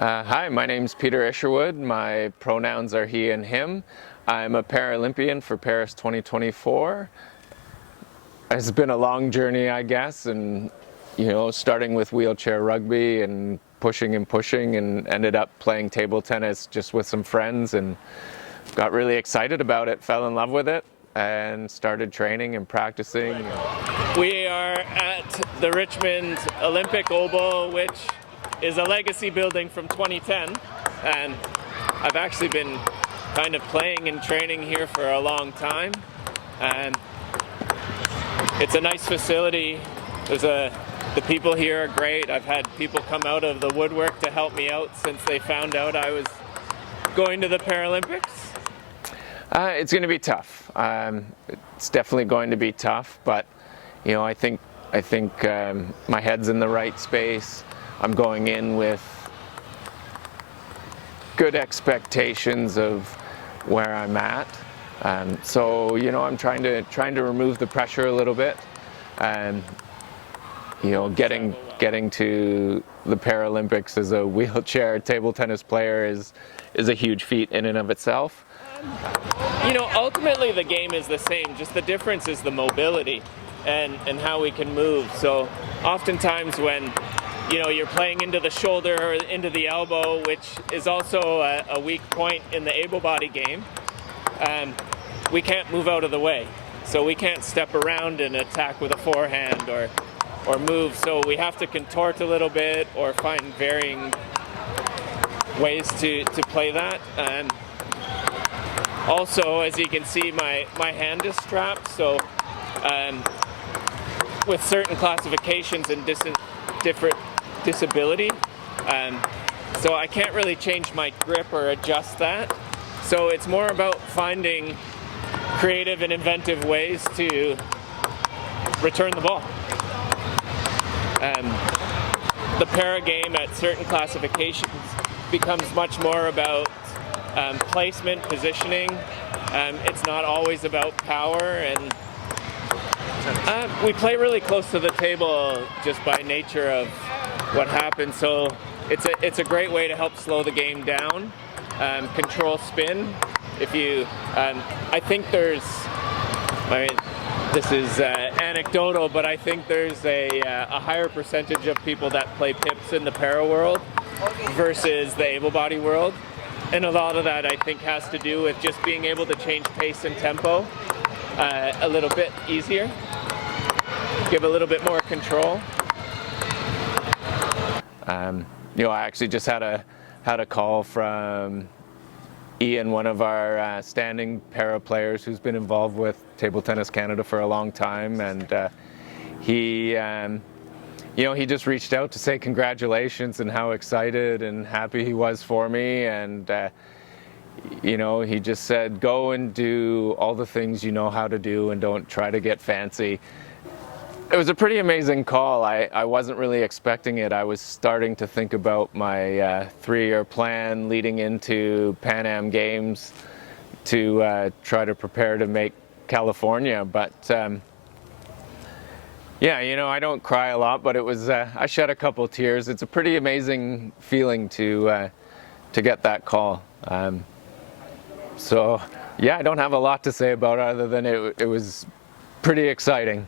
Hi, my name's Peter Isherwood. My pronouns are he and him. I'm a Paralympian for Paris 2024. It's been a long journey, I guess, and starting with wheelchair rugby and pushing and ended up playing table tennis just with some friends and got really excited about it, fell in love with it, and started training and practicing. We are at the Richmond Olympic Oval, which is a legacy building from 2010, and I've actually been kind of playing and training here for a long time, and it's a nice facility. The people here are great. I've had people come out of the woodwork to help me out since they found out I was going to the Paralympics. It's going to be tough. It's definitely going to be tough, but I think my head's in the right space. I'm going in with good expectations of where I'm at. So I'm trying to remove the pressure a little bit, and getting to the Paralympics as a wheelchair table tennis player is a huge feat in and of itself. Ultimately the game is the same, just the difference is the mobility and how we can move. So oftentimes when you're playing into the shoulder or into the elbow, which is also a weak point in the able-bodied game, we can't move out of the way. So we can't step around and attack with a forehand or move. So we have to contort a little bit or find varying ways to play that. And also, as you can see, my hand is strapped. So with certain classifications and different disability, so I can't really change my grip or adjust that. So it's more about finding creative and inventive ways to return the ball. The para game at certain classifications becomes much more about placement, positioning. It's not always about power, and we play really close to the table just by nature of what happens. So it's a great way to help slow the game down, control spin. If you, I think this is anecdotal, but I think there's a higher percentage of people that play pips in the para world versus the able-bodied world. And a lot of that, I think, has to do with just being able to change pace and tempo a little bit easier, give a little bit more control. I actually just had a call from Ian, one of our standing para players who's been involved with Table Tennis Canada for a long time, and he just reached out to say congratulations and how excited and happy he was for me, and he just said, go and do all the things you know how to do and don't try to get fancy. It was a pretty amazing call. I wasn't really expecting it. I was starting to think about my 3-year plan leading into Pan Am Games to try to prepare to make California. But I don't cry a lot, but it was I shed a couple tears. It's a pretty amazing feeling to get that call. So I don't have a lot to say about it other than it was pretty exciting.